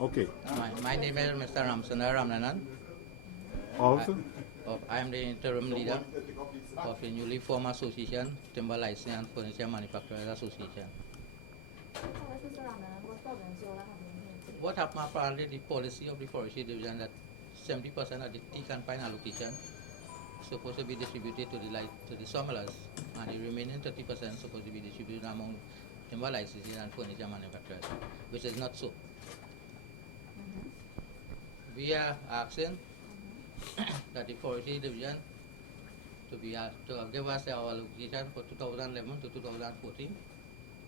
Okay. My name is Mr. Ramnanan. Also, I am the interim leader of the newly formed association, Timber Licensing and Furniture Manufacturers Association. Tell us, Mr. Ramnanan, what problems you all are having here today? What happened apparently the policy of the forestry division that 70% of the teak and pine allocation supposed to be distributed to the sawmillers, and the remaining 30% supposed to be distributed among timber licensing and furniture manufacturers, which is not so. We are asking that the forestry division to give us our allocation for 2011 to 2014,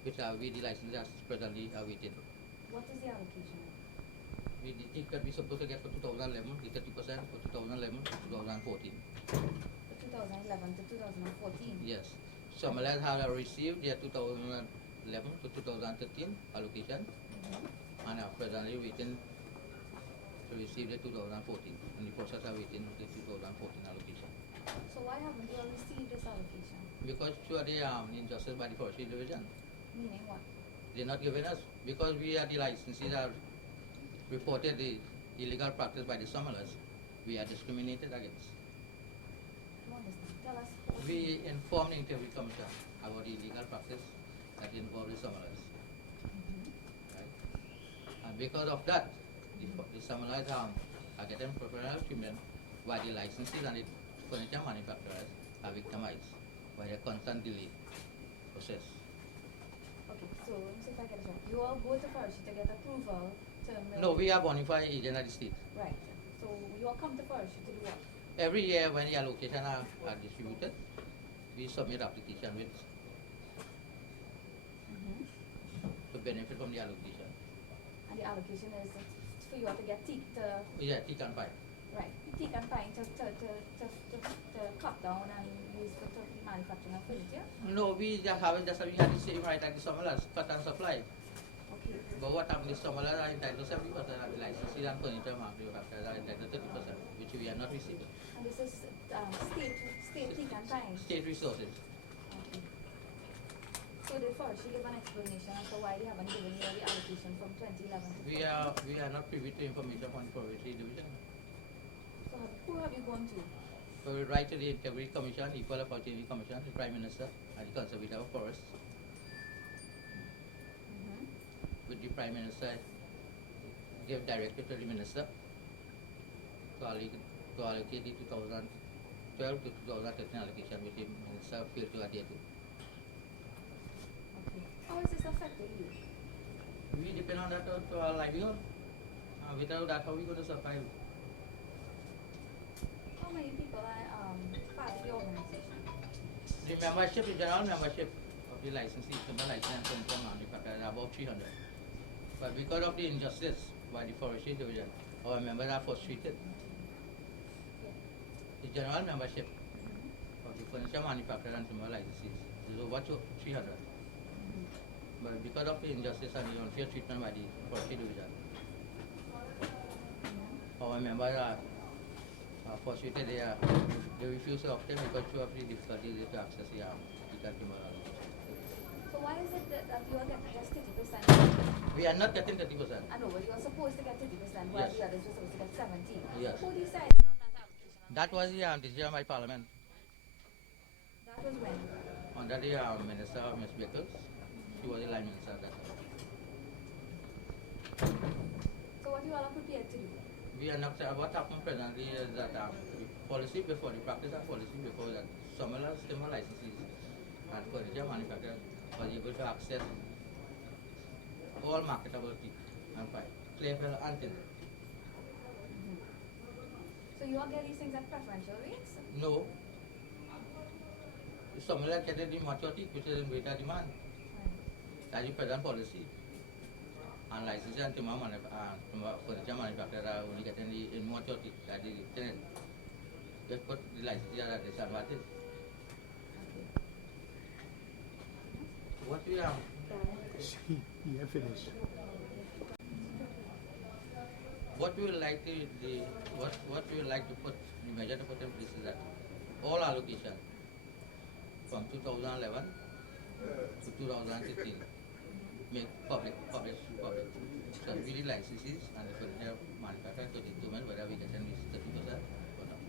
which we the licenses presently awaited. What is the allocation? We the teak that we supposed to get for 2011, the 30% for 2011 to 2014. For 2011 to 2014? Yes. Sawmillers have received their 2011 to 2013 allocation, and are presently waiting to receive the 2014, in the process of waiting the 2014 allocation. So why haven't you all received this allocation? Because through the injustice by the forestry division, Meaning what? they're not giving us, because we are the licensees that reported the illegal practice by the sawmillers, we are discriminated against. Don't understand. Tell us. We informed the Integrity Commission about the illegal practice that involved the sawmillers. Right? And because of that, the sawmillers are getting preferential treatment, while the licensees and the furniture manufacturers are victimized by the constant delay process. Okay, so let me see if I get it right. You all go to forestry to get approval to mill. No, we are bona fide agent of the state. Right. So you all come to forestry to do what? Every year when the allocation are distributed, we submit application with to benefit from the allocation. And the allocation is for you all to get teak to, Yeah, teak and pine. right, teak and pine to cut down and use for the manufacturing of furniture? No, we just have we had the same right like the sawmillers, cut and supply. Okay. But what happened, the sawmillers are entitled to 70% of the licenses and furniture manufacturers are entitled to 30%, which we are not receiving. And this is state teak and pine? State resources. Okay. So the forestry give an explanation as to why they haven't given you the allocation from 2011? We are not privy to information from the forestry division. So who have you gone to? So we write to the Integrity Commission, Equal Opportunity Commission, the Prime Minister, and the Conservator of Forests. With the Prime Minister give directive to the Minister to allocate the 2012 to 2013 allocation, which the Minister failed to adhere to. Okay. How is this affecting you? We depend on that to our livelihood. Without that, how are we going to survive? How many people are part of the organization? The membership, the general membership of the licensees, timber license and furniture manufacturers are about 300. But because of the injustice by the forestry division, our members are frustrated. The general membership of the furniture manufacturers and timber licensees is over 300. But because of the injustice and the unfair treatment by the forestry division, our members are frustrated. They refuse to obtain because of the difficulties to access the timber allocation. So why is it that you are getting just 30%? We are not getting 30%. I know, but you are supposed to get 30%, while Yes. the others were supposed to get 17. Yes. Who decided on that allocation? That was the decision by Parliament That was when? under the Minister, Ms. Bickles. She was the line minister at that time. So what you all are prepared to do? We are not, what happened presently is that the policy before, the practice of policy before that sawmillers, timber licensees and furniture manufacturers was able to access all marketable teak and pine, clay fell and timber. So you all get these things at preferential rates? No. The sawmiller getting the mature teak which is in greater demand. That's the present policy. And licenses and timber furniture manufacturers are only getting the immature teak, that is the tenant. They put the licenses at a disadvantage. What we are yeah, finish. what we would like what we would like to put the measure to put in place is that all allocation from 2011 to 2016 make public. So we need licenses and the furniture manufacturer to determine whether we get at least 30% or not.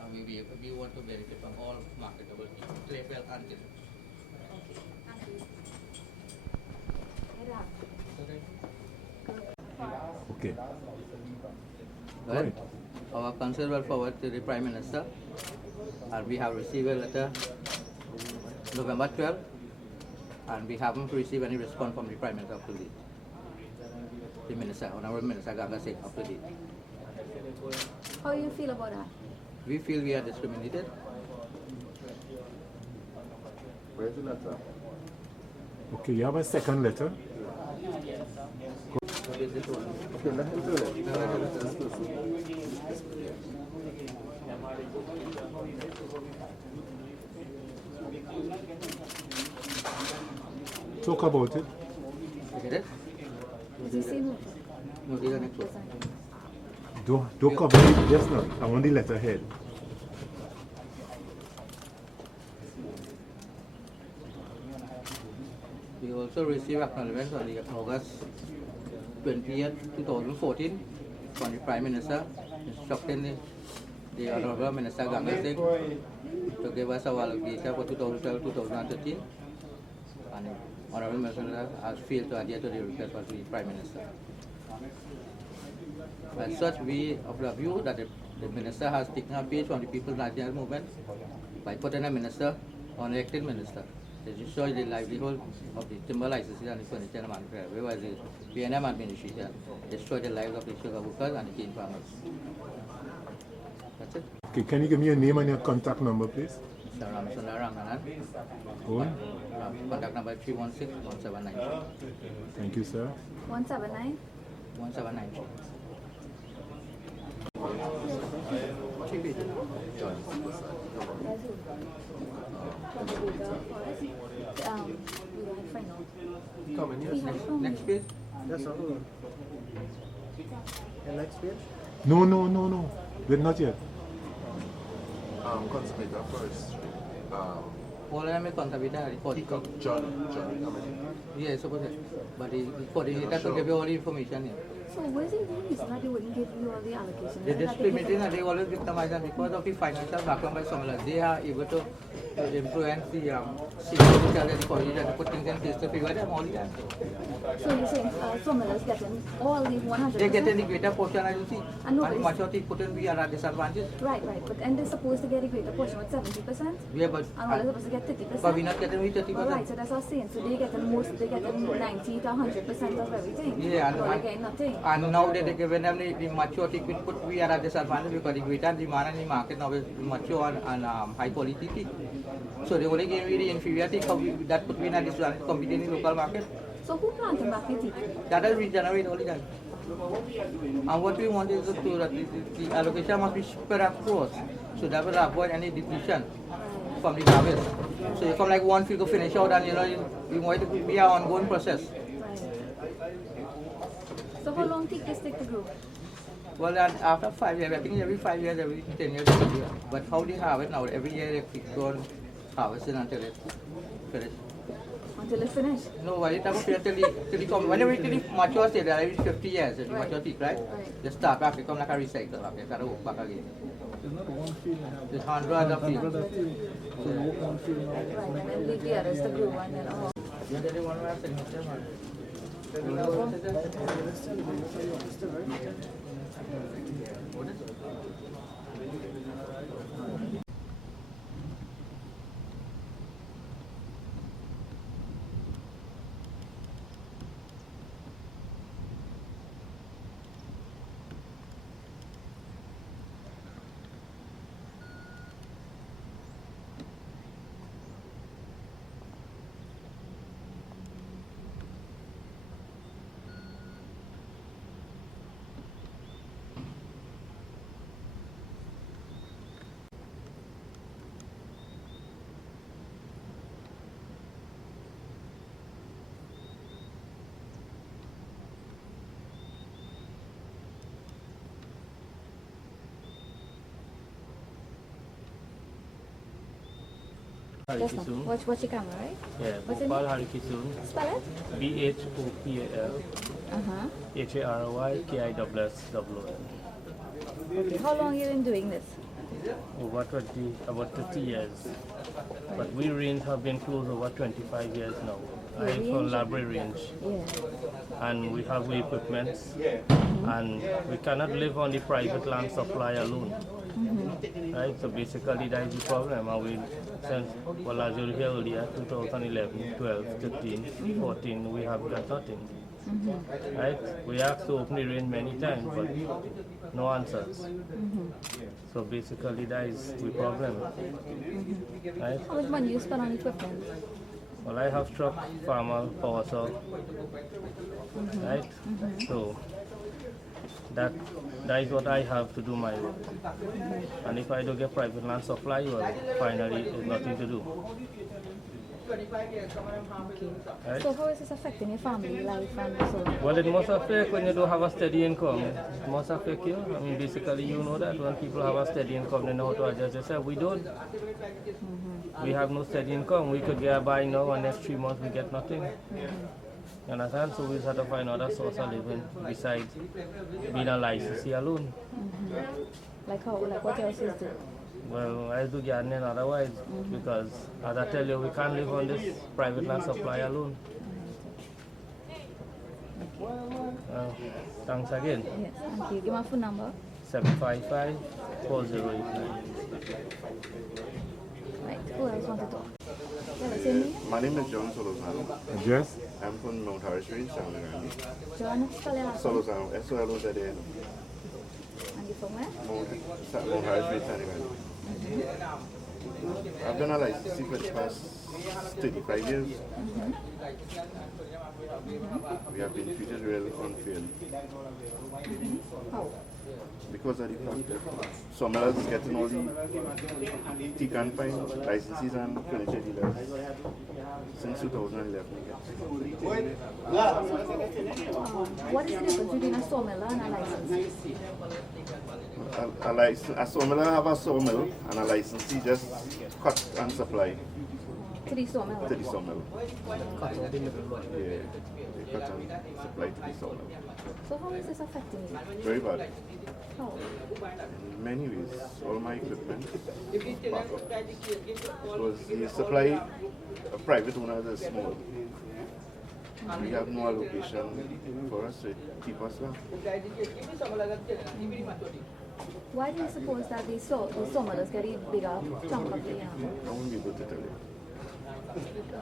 And we want to benefit from all marketable trade well and Okay, thank you. Okay. Well, our concern will forward to the Prime Minister, and we have received a letter November 12th, and we haven't received any response from the Prime Minister up to date. The Minister, Honorable Minister Ganga Singh, up to date. How do you feel about that? We feel we are discriminated. Where's the letter? Okay, you have a second letter. With this one. Okay, let him do it. Talk about it. You get it? Does he say no? No, these are next one. Don't cover it just now. I want the letterhead. We also received acknowledgement on the August 20th, 2014 from the Prime Minister instructing the Honorable Minister Ganga Singh to give us our allocation for 2012-2013, and the Honorable Minister has failed to adhere to the request of the Prime Minister. As such, we of the view that the Minister has taken a page from the People's National Movement by putting a minister on an elected minister to destroy the livelihood of the timber licenses and the furniture manufacturers, whereas the BNM administration destroyed the lives of the sugar workers and the cane farmers. That's it. Okay, can you give me your name and your contact number, please? Mr. Ramsundar Ranganan, Go on. contact number 316-1793. Thank you, sir. 179? 1793. Come in here. Next page. Yes, sir. The next page? No. We're not yet. Conservator first. All I make contributor report. John, come in. Yes, suppose it. But the coordinator to give you all the information here. So what is the reason that they wouldn't give you all the allocation? They discriminate and they always victimize, and because of the financial background by Somalians, they are able to influence the city to tell them the police and put things in place to figure them all the time. So you're saying Somalians getting all the 100%? They get in the greater portion, as you see, And nobody's- much of the put in we are at disadvantage. Right, but and they're supposed to get a greater portion with 70%? Yeah, but And all are supposed to get 30%? but we're not getting with 30%. Alright, so that's what I'm saying. So they're getting 90 to 100% of everything? Yeah, Or they're getting nothing? and now they're giving them the maturity, put we are at disadvantage because the greater demand in the market now is mature and high quality tea. So they only give me the inferiority that put me in a disadvantage competing in the local market. So who planted back the tea? That is regenerate all the time. And what we want is that the allocation must be spread across so that will avoid any depletion from the harvest. So you come like one field to finish out, and we want it to be an ongoing process. Right. So how long did this take to grow? Well, and after 5 years, I think every 5 years, every 10 years, but how they harvest now, every year they keep on harvesting until it's finished. Until it's finished? No, well, it happens till the come. Whenever it mature stage, there is 50 years, the Right. mature peak, right? Right. They start back, they come like a recycle, back, they start to work back again. There's not one field they have. There's hundreds of fields. Hundred of field. So you work one field now. Right, and then leave the others to grow and then Yeah, they want to have signature, man. What is it? Just now. Harikisun. What's your camera, right? Yeah, What's your Bhopal name? Harikisun. Spell it. BHOPAL Uh-huh. HARYKISSOON. Okay. How long you been doing this? About 30 years. But we range have been closed over 25 years now. I am from library range. Yeah. And we have equipment, and we cannot live on the private land supply alone. Right, so basically that is the problem. And we, since, well, as you heard earlier, 2011, 12, 13, 14, we have got nothing. Right, we asked to open the range many times, but no answers. So basically that is the problem. Right. How much money you spend on equipment? Well, I have truck, farmer, power saw, right? So that is what I have to do my work. And if I don't get private land supply, well, finally there's nothing to do. Right? So how is this affecting your family life and so? Well, it must affect when you don't have a steady income. It must affect you. I mean, basically, you know that when people have a steady income, they know how to adjust themselves. We don't. We have no steady income. We could get by now, and next 3 months we get nothing. You understand? So we have to find another source of living besides being a licensee alone. Like how? Like what else is do? Well, I do gardening otherwise because, as I tell you, we can't live on this private land supply alone. Thanks again. Yes, thank you. Give my phone number. 755-4089. Right. Who else want to talk? What's your name? My name is John Solozano. Address? I'm from Mount Harris Range, Trinidad. John, spell your last name. Solozano, S-O-L-O-Z-A-N. And you from where? Mount Harris Range, Trinidad. I've done a licensing for the past 35 years. We have been treated real unfairly. How? Because of the fact that Somers is getting all the tick and fine licenses and furniture dealers since 2011. What is the difference between a sawmill and a license? A sawmiller have a sawmill and a licensee just cut and supply To the sawmill? to the sawmill. Yeah, they cut and supply to the sawmill. So how is this affecting you? Very bad. How? In many ways, all my equipment back up. Because the supply of private owners is small. We have no allocation for us to keep us well. Why do you suppose that the sawmillers get a bigger chunk of the I won't be able to tell you.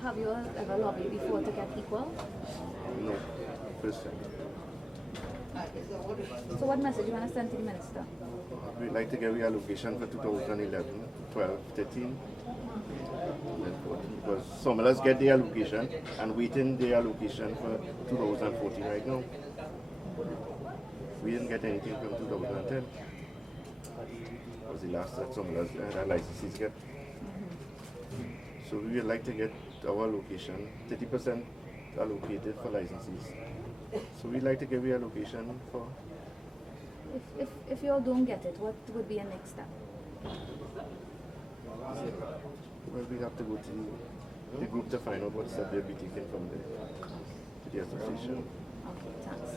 Have you ever lobbied before to get equal? No, first time. So what message you want to send to the minister? We'd like to get reallocation for 2011, 12, 13, and 14. Because some of us get the allocation and waiting the allocation for 2014 right now. We didn't get anything from 2010. Was the last that some of us had licenses get. So we would like to get our allocation, 30% allocated for licenses. So we'd like to give reallocation for. If you all don't get it, what would be your next step? Well, we have to go to the group to find out what step they'll be taken from there to the association. Okay, thanks.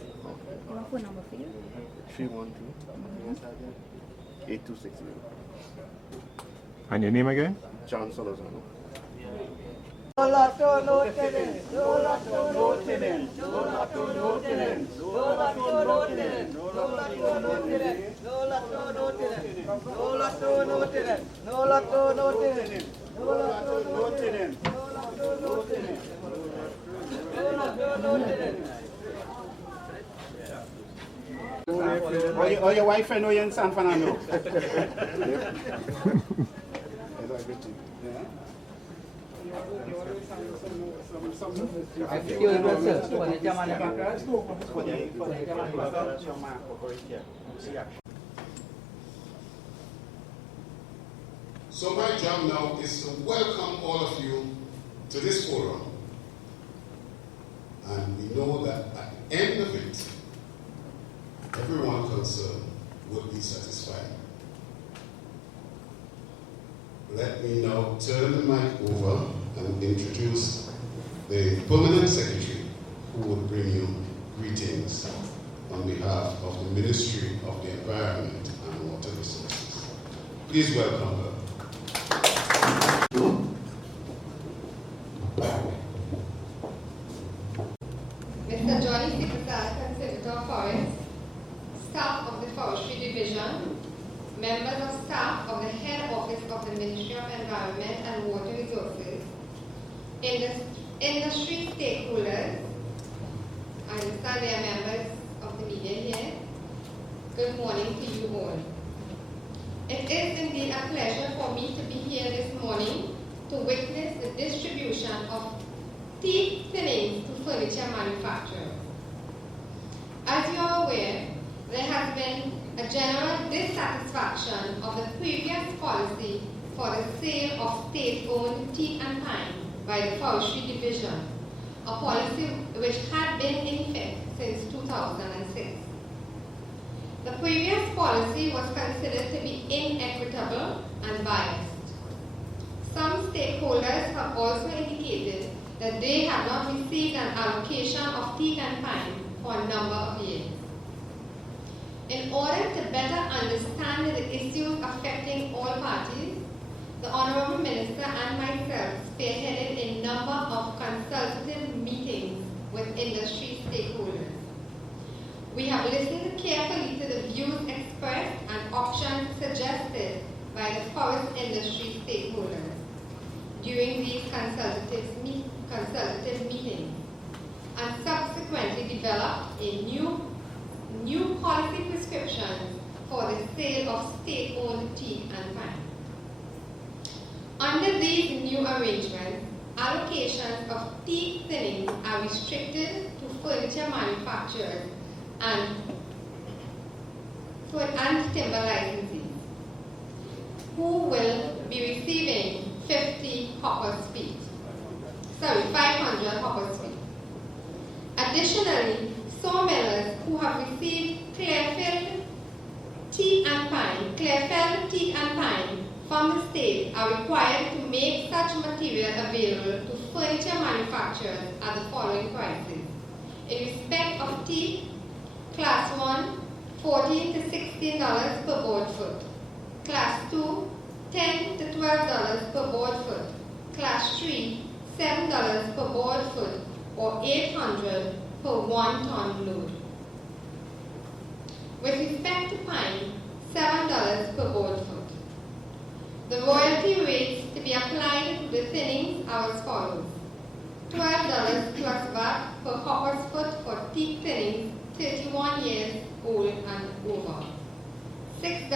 Your phone number for you? 312-8260. And your name again? John Solozano. Or your wife and in San Fernando. So my job now is to welcome all of you to this forum. And we know that at the end of it, everyone concerned would be satisfied. let me now turn the mic over and introduce the Permanent Secretary who will bring you greetings on behalf of the Ministry of the Environment and Water Resources. Please welcome her. Mr. Johnny Secretary, Conservator of Forest, staff of the Forestry Division, members of staff of the Head Office of the Ministry of Environment and Water Resources, industry stakeholders, I understand they are members of the media here. Good morning to you all. It is indeed a pleasure for me to be here this morning to witness the distribution of teak thinnings to furniture manufacturers. As you are aware, there has been a general dissatisfaction of the previous policy for the sale of state-owned teak and pine by the Forestry Division, a policy which had been in effect since 2006. The previous policy was considered to be inequitable and biased. Some stakeholders have also indicated that they have not received an allocation of teak and pine for a number of years. In order to better understand the issues affecting all parties, the Honorable Minister and myself spearheaded a number of consultative meetings with industry stakeholders. We have listened carefully to the views expressed and options suggested by the forest industry stakeholders during these consultative meetings, and subsequently developed a new policy prescriptions for the sale of state-owned teak and pine. Under these new arrangements, allocations of teak thinnings are restricted to furniture manufacturers and timber licensees, who will be receiving 500 hoppers feet. Additionally, sawmillers who have received clear-felled teak and pine from the state are required to make such material available to furniture manufacturers at the following prices. In respect of teak, Class 1, $14 to $16 per board foot. Class 2, $10 to $12 per board foot. Class 3, $7 per board foot, or $800 per 1 ton load. With respect to pine, $7 per board foot. The royalty rates to be applied to the thinnings are as follows: $12 plus VAT per hopper's foot for teak thinnings 31 years old and over. $6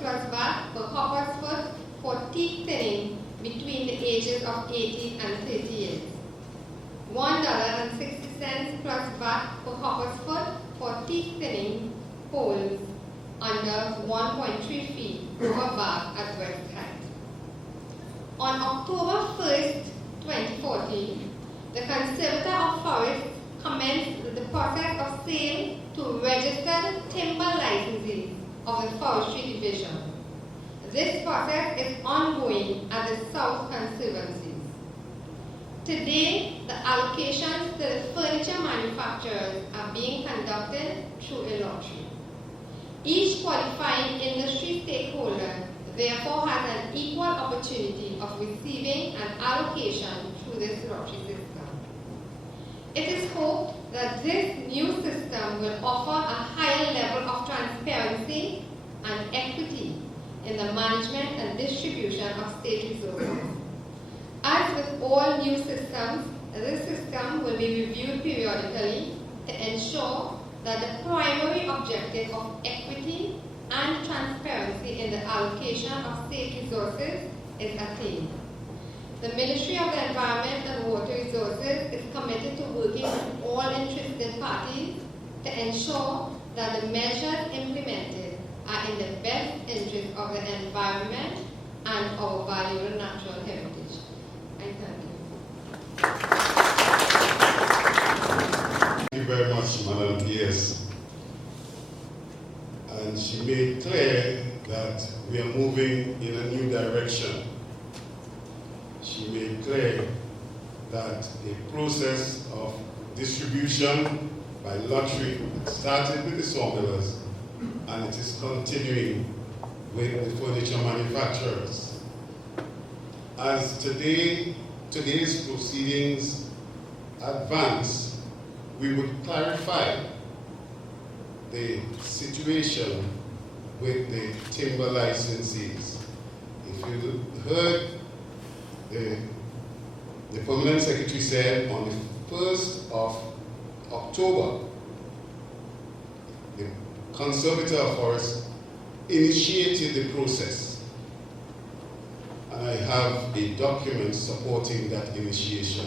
plus VAT per hopper's foot for teak thinning between the ages of 80 and 30 years. $1.60 plus VAT per hopper's foot for teak thinning poles under 1.3 feet over bark at west height. On October 1st, 2014, the Conservator of Forests commenced the process of sale to registered timber licensees of the Forestry Division. This process is ongoing at the South Conservancies. Today, the allocations to the furniture manufacturers are being conducted through a lottery. Each qualifying industry stakeholder therefore has an equal opportunity of receiving an allocation through this lottery system. It is hoped that this new system will offer a higher level of transparency and equity in the management and distribution of state resources. As with all new systems, this system will be reviewed periodically to ensure that the primary objective of equity and transparency in the allocation of state resources is attained. The Ministry of the Environment and Water Resources is committed to working with all interested parties to ensure that the measures implemented are in the best interest of the environment and our valuable natural heritage. I thank you. Thank you very much, Madam P.S. And she made clear that we are moving in a new direction she made clear that a process of distribution by lottery started with the sawmillers and it is continuing with the furniture manufacturers. As today's proceedings advance, we would clarify the situation with the timber licensees. If you heard, the Permanent Secretary said on the 1st of October, the Conservator of Forests initiated the process. And I have a document supporting that initiation.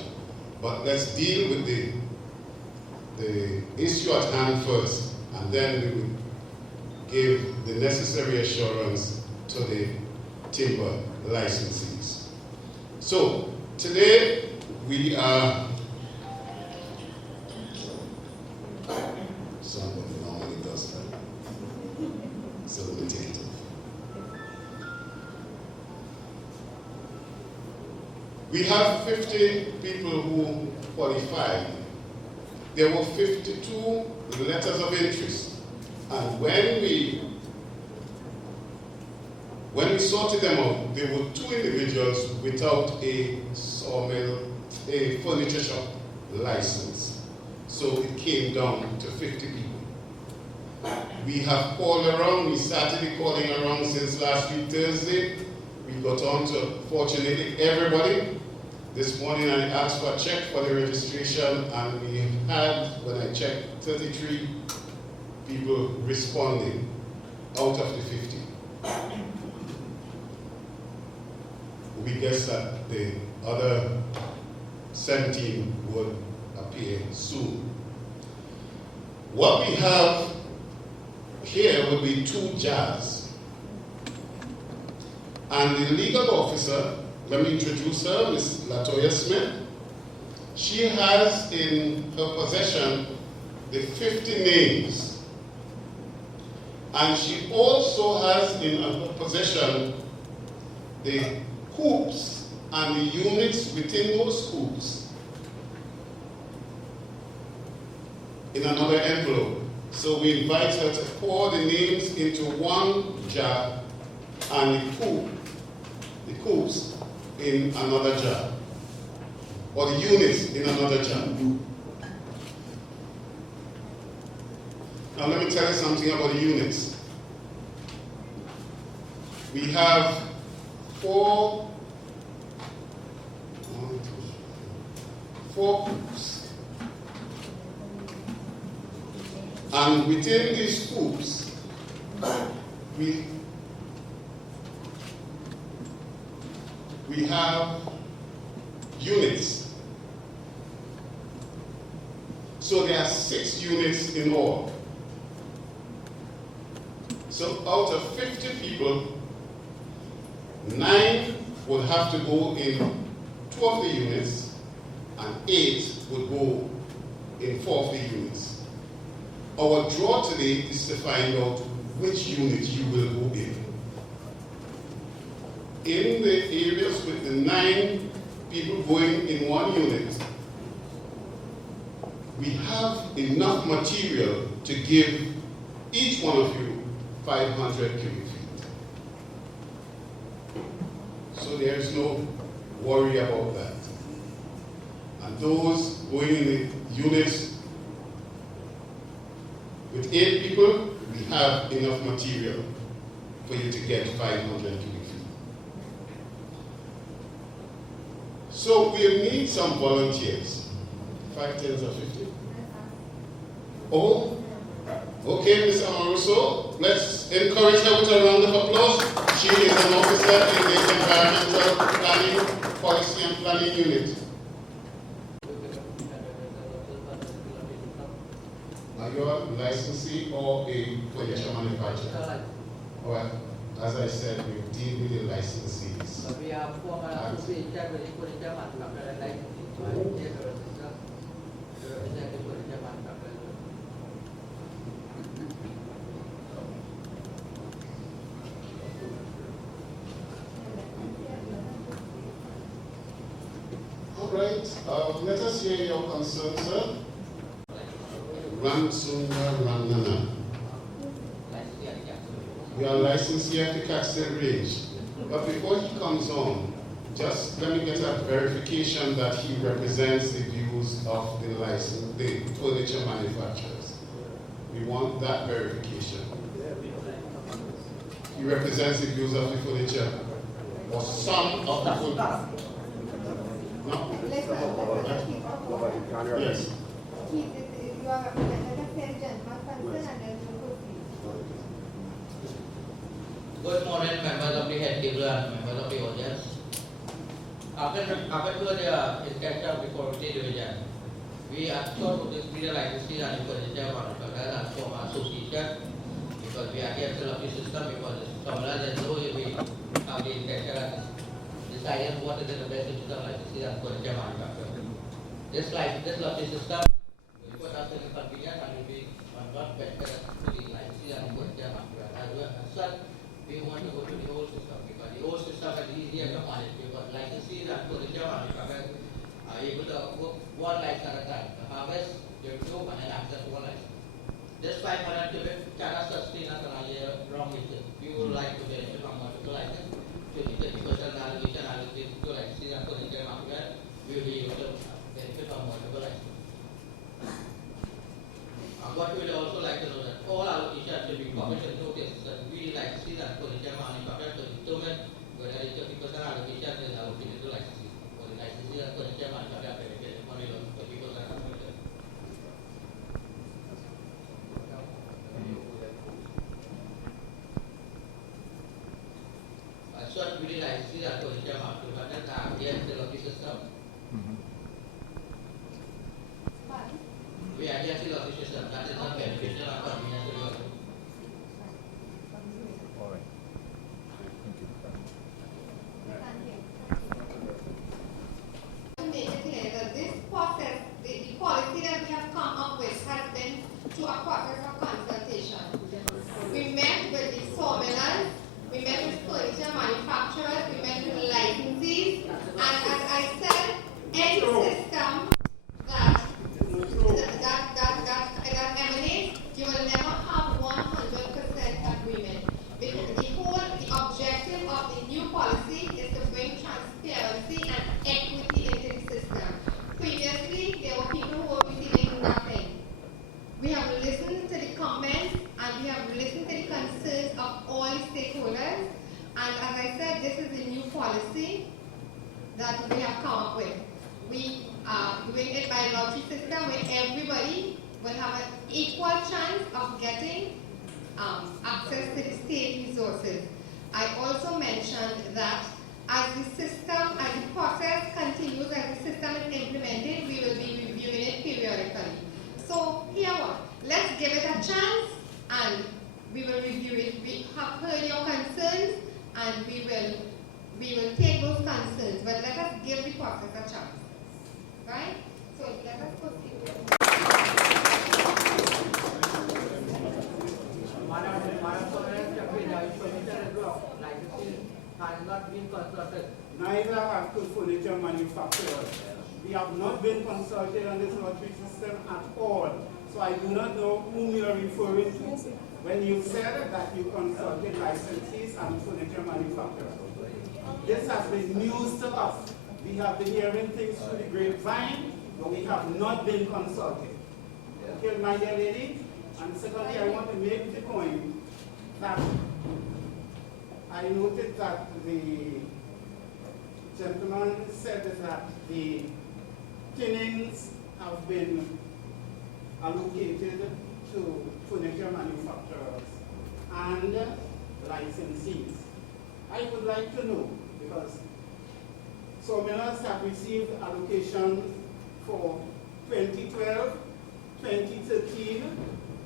But let's deal with the issue at hand first, and then we will give the necessary assurance to the timber licensees. So, today we are, somebody normally does that, so let me take it off. We have 50 people who qualified. There were 52 letters of interest. And when we sorted them out, there were 2 individuals without a sawmill, a furniture shop license. So it came down to 50 people. We have called around, we started calling around since last week, Thursday. We got on to, fortunately, everybody. This morning I asked for a check for the registration, and we had, when I checked, 33 people responding out of the 50. We guess that the other 17 would appear soon. What we have here will be 2 jars. And the legal officer, let me introduce her, Ms. Latoya Smith. She has in her possession the 50 names. And she also has in her possession the hoops and the units within those hoops in another envelope. So we invite her to pour the names into one jar and the hoops in another jar, or the units in another jar. Now let me tell you something about the units. We have 4 hoops. And within these hoops, we have units. So there are 6 units in all. So out of 50 people, 9 would have to go in 2 of the units, and 8 would go in 4 of the units. Our draw today is to find out which unit you will go in. In the areas with the 9 people going in 1 unit, we have enough material to give each one of you 500 cubic feet. So there is no worry about that. And those going in the units with 8 people, we have enough material for you to get 500 cubic feet. So we need some volunteers. 5, 10, or 50? Oh, okay, Ms. Amaruso. Let's encourage her with a round of applause. She is an officer in the Environmental Planning, Policy and Planning Unit. Are you a licensee or a furniture manufacturer? Well, as I said, we deal with the licensees. We have right. Let us hear your concern, sir. Ransunga Ranana. We are licensed here at the Caxton Range. But before he comes on, just let me get a verification that he represents the views of the furniture manufacturers. We want that verification. He represents the views of the furniture, or some of the furniture. No? Yes. Good morning, members of the head table and members of the audience. After the inspector before the division, we are sure to be the licensee and furniture manufacturers and from association, because we are here to of the system, because somewhere there's no way how the inspector decided what is the best system licensee and furniture manufacturer. This lottery system will put us in a convenience and will be not better to the licensee and furniture manufacturer. As such, we want to go to the old system, because the old system is easier to manage, because licensees and furniture manufacturers are able to work one license at a time. The harvest, they do and then access one license. This 500 cubic cannot sustain us on a year wrong basis. We would like to benefit from multiple license, 30% allocation allocated to licensees and furniture manufacturers. We will be able to benefit from multiple licenses. What we would also like to know that all allocations will be commission notice that we licensees and furniture manufacturers to determine whether the 30% allocation is allocated to licensees, or the licensees and furniture manufacturers benefit only on 30% allocation. As such, we licensees and furniture manufacturers are against the lottery system. We are against the lottery system. That is not beneficial and convenient to the lottery. All right. Thank you. To make it clear that this process, the policy that we have come up with has been through a process of consultation. We met with the sawmillers, we met with furniture manufacturers, we met with licensees, and as I said, any system that emanates, you will never have 100% agreement. Because the objective of the new policy is to bring transparency and equity into the system. Previously, there were people who were receiving nothing. We have listened to the comments and we have listened to the concerns of all stakeholders. And as I said, this is the new policy that we have come up with. We are doing it by lottery system where everybody will have an equal chance of getting access to the state resources. I also mentioned that as the system, as the process continues, as the system is implemented, we will be reviewing it periodically. So here what? Let's give it a chance and we will review it. We have heard your concerns and we will take those concerns, but let us give the process a chance. Right? So let us proceed. Has not been consulted. Neither have the furniture manufacturers. We have not been consulted on this lottery system at all. So I do not know whom you are referring to when you said that you consulted licensees and furniture manufacturers. This has been news to us. We have been hearing things through the grapevine, but we have not been consulted. Okay, my dear lady? And secondly, I want to make the point that I noted that the gentleman said that the tinnings have been allocated to furniture manufacturers and licensees. I would like to know, because sawmillers have received allocation for 2012, 2013,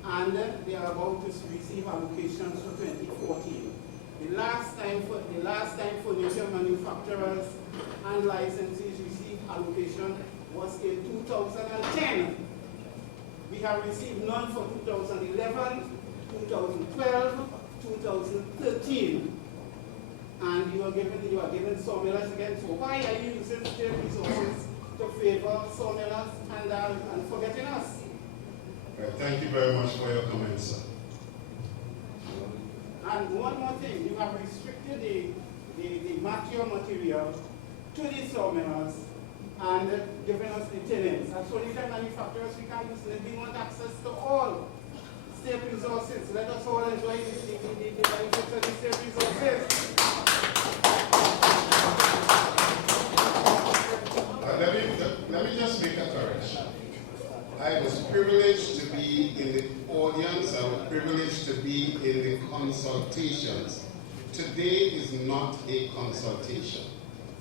and they are about to receive allocations for 2014. The last time furniture manufacturers and licensees received allocation was in 2010. We have received none for 2011, 2012, 2013. And you are given sawmillers again. So why are you using state resources to favor sawmillers and forgetting us. Right, thank you very much for your comments, sir. And one more thing, you have restricted the mature material to the sawmillers and given us the tenants. As furniture manufacturers, we can use it. We want access to all state resources. Let us all enjoy the benefits of the state resources. Let me just make a correction. I was privileged to be in the audience. I was privileged to be in the consultations. Today is not a consultation.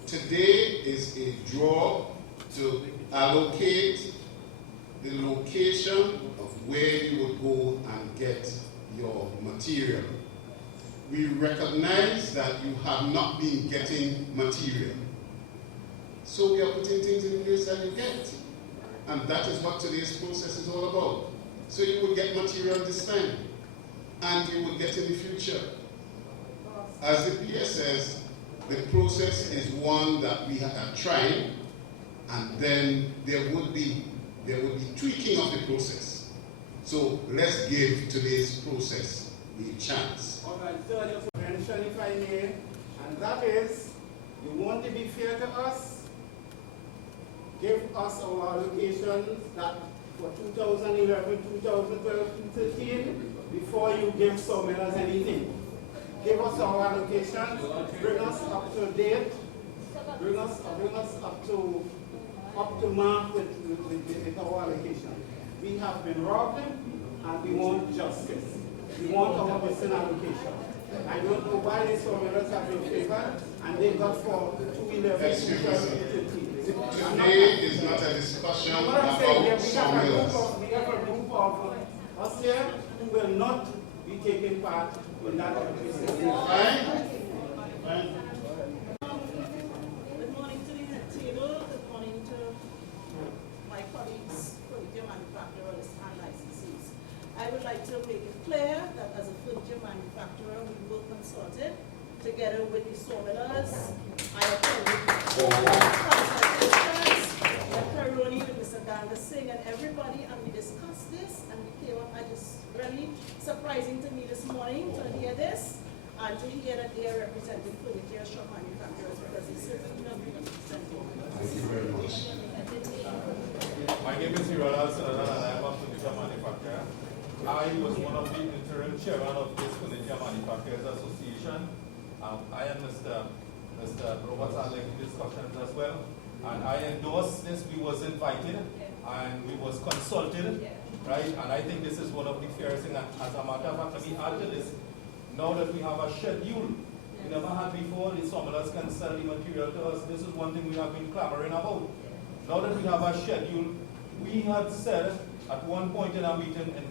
Today is a draw to allocate the location of where you would go and get your material. We recognize that you have not been getting material. So we are putting things in place that you get. And that is what today's process is all about. So you will get material this time, and you will get in the future. As the PS says, the process is one that we are trying, and then there would be tweaking of the process. So let's give today's process a chance. All right, so just mention if I may, and that is, you want to be fair to us, give us our allocations that for 2011, 2012, 2013, before you give sawmillers anything. Give us our allocations, bring us up to date, bring us up to mark with our allocation. We have been robbed and we want justice. We want our missing allocation. I don't know why the sawmillers have been favored and they got for 2011, 2013. Today is not a discussion about sawmillers. We have a group of us here who will not be taking part in that process. Good morning to the head table. Good morning to my colleagues, furniture manufacturers and licensees. I would like to make it clear that as a furniture manufacturer, we will consult it together with the sawmillers. I attended consultations, Peroni with Mr. Ganga Singh and everybody, and we discussed this, and we came up. I just really surprising to me this morning to hear this and to hear that they are representing furniture shop manufacturers, because they certainly not representing. Thank you very much. My name is Ronald Fernando and I am a furniture manufacturer. I was one of the interim chairman of this Furniture Manufacturers Association. I and Mr. Roberts are in discussions as well. And I endorsed this. We was invited and we was consulted, right? And I think this is one of the fairest things. As a matter of fact, let me add to this. Now that we have a schedule, we never had before, the sawmillers can sell the material to us. This is one thing we have been clamoring about. Now that we have a schedule, we had said at one point in our meeting in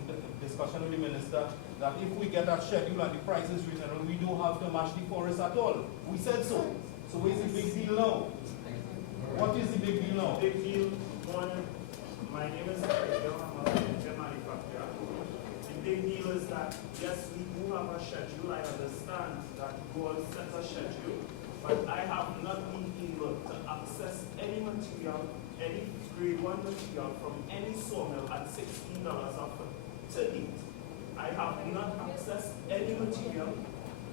discussion with the minister that if we get that schedule and the price is reasonable, we don't have to match the forest at all. We said so. So what's the big deal now? What is the big deal now? Big deal, one, my name is Fernando, I'm a furniture manufacturer. The big deal is that, yes, we do have a schedule. I understand that God set a schedule, but I have not been able to access any material, any grade 1 material from any sawmill at $16 a foot to date. I have not accessed any material.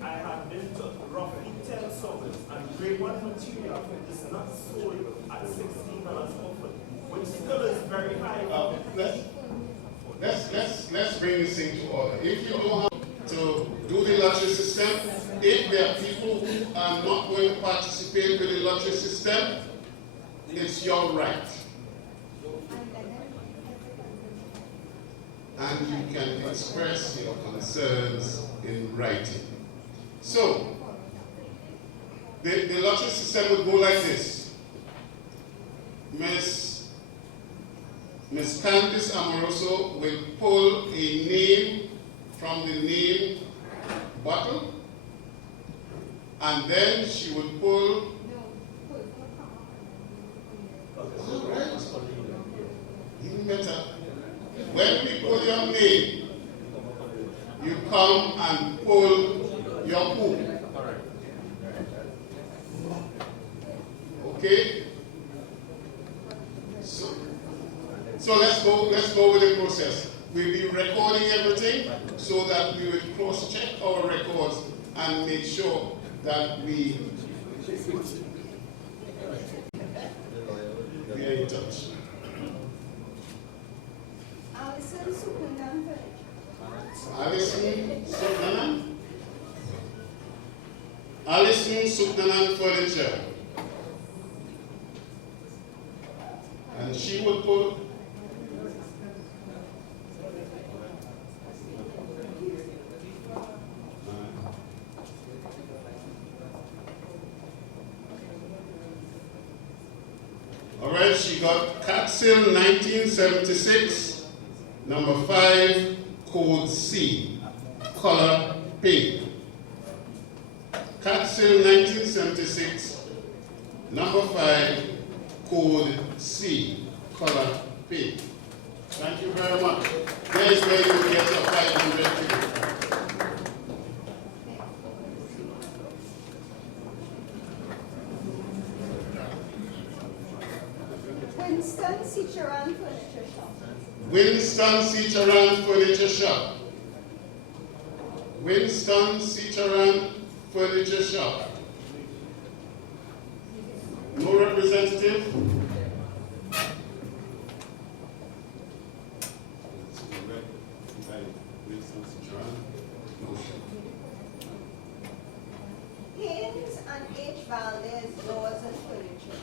I have been to roughly 10 sawmills, and grade 1 material is not sold at $16 per foot, which still is very high. Let's bring this thing to order. If you know how to do the lottery system, if there are people who are not going to participate with the lottery system, it's your right. And you can express your concerns in writing. So, the lottery system would go like this. Miss Candice Amoroso will pull a name from the name bottle, and then she will pull. Right? Even better. When we pull your name, you come and pull your pool. Okay? So let's go with the process. We'll be recording everything so that we will cross-check our records and make sure that we are in touch. Allison Sukunan Allison Suknanan? Allison Suknanan Furniture. And she would put all right, she got Catsil 1976, number 5, code C, color pink. Catsil 1976, number 5, code C, color pink. Thank you very much. There's where you get your 500 tickets. Winston Cicheran Furniture Shop. Winston Cicheran Furniture Shop. Winston Cicheran Furniture Shop. No representative? Winston Cicheran. No. Haynes and H. Valdez Doors and Furniture.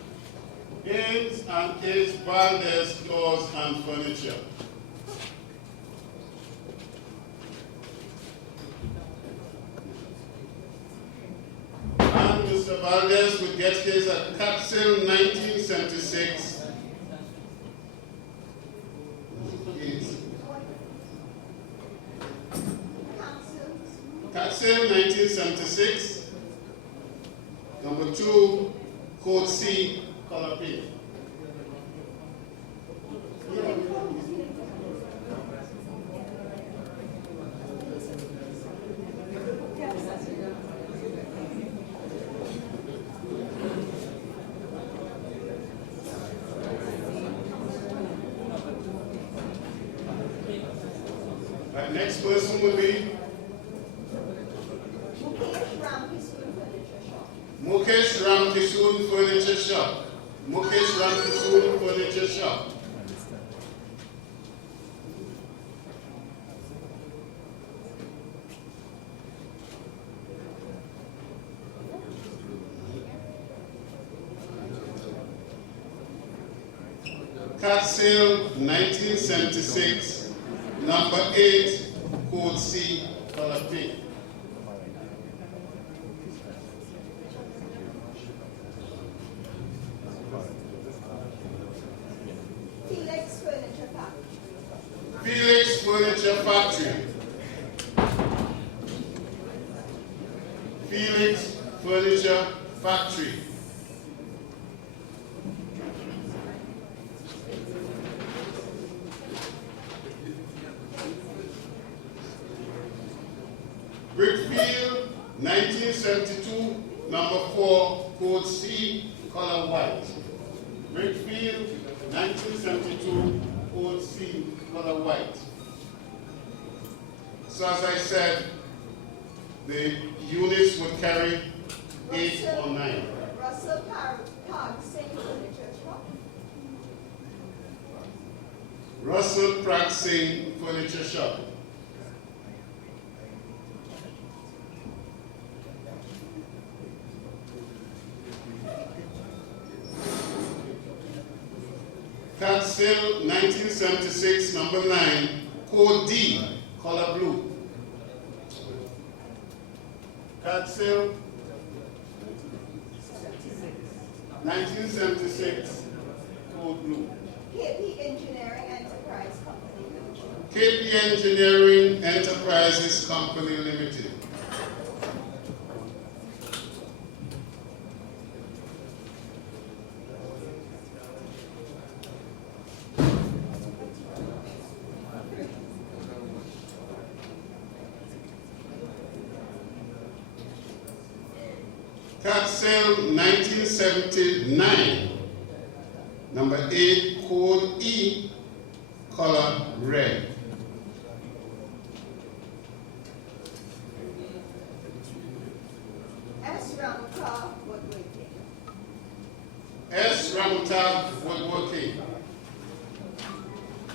Haynes and H. Valdez Doors and Furniture. And Mr. Valdez would get his at Catsil 1976. Catsil 1976. Number 2, code C, color pink. Right, next person will be Mukesh Ramkisoon Furniture Shop. Mukesh Ramkisoon Furniture Shop. Catsil 1976, number 8, code C, color pink. Felix Furniture Factory. Felix Furniture Factory. Felix Furniture Factory. Brickfield, 1972, number 4, code C, color white. Brickfield, 1972, code C, color white. So as I said, the units would carry 8 or 9. Russell Park Singh Furniture Shop. Russell Pratt Singh Furniture Shop. Catsil 1976, number 9, code D, color blue. Catsil 1976, code blue. KP Engineering Enterprise Company Limited. KP Engineering Enterprises Company Limited. Catsil 1979, number 8, code E, color red. S. Ramata woodworking. S. Ramata woodworking.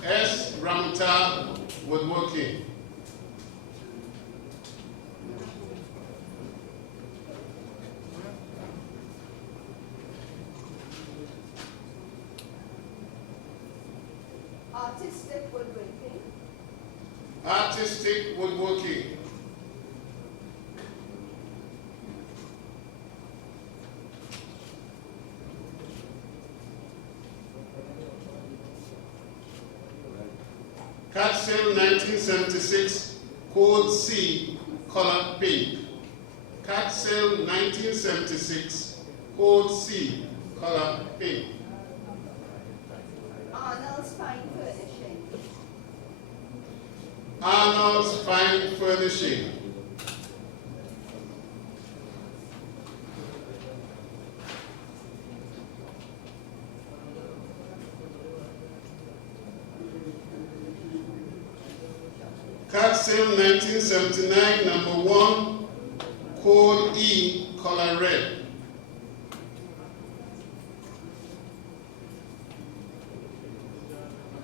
S. Ramata woodworking. Artistic woodworking. Artistic woodworking. Cat sale 1976, code C, color pink. Cat sale 1976, code C, color pink. Arnold's Fine Furnishing. Arnold's Fine Furnishing. Cat sale 1979, number 1, code E, color red.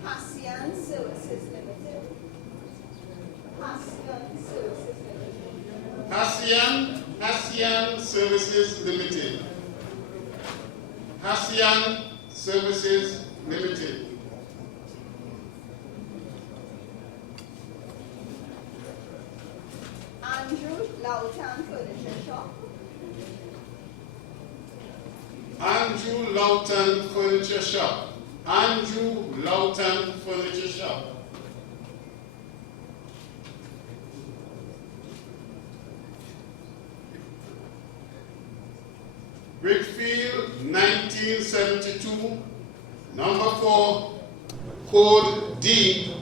Hassian Services Limited. Hassian Services Limited. Hassian Services Limited. Hassian Services Limited. Andrew Loughton Furniture Shop. Andrew Loughton Furniture Shop. Andrew Loughton Furniture Shop. Brickfield 1972, number 4, code D,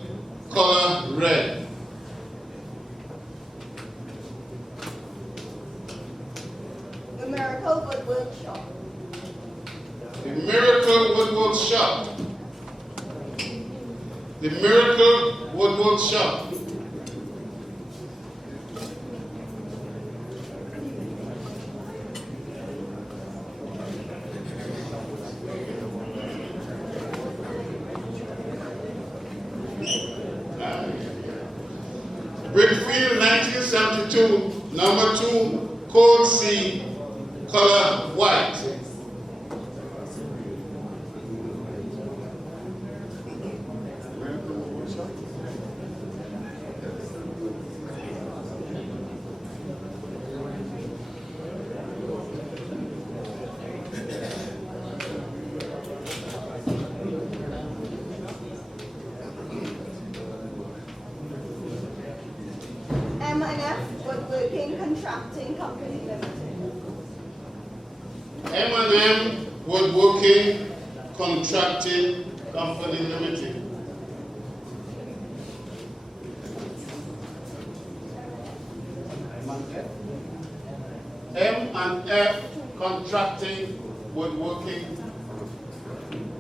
color red. The Miracle Woodwork Shop. The Miracle Woodwork Shop. The Miracle Woodwork Shop. Brickfield 1972, number 2, code C, color white. M&F Woodworking Contracting Company Limited. M&M Woodworking Contracting Company Limited. M&F Contracting Woodworking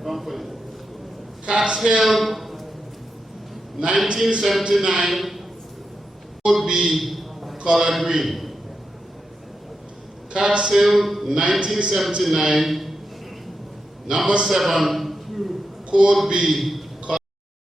Company. Cat Hill 1979, would be color green. Cat Hill 1979, number 7, code B,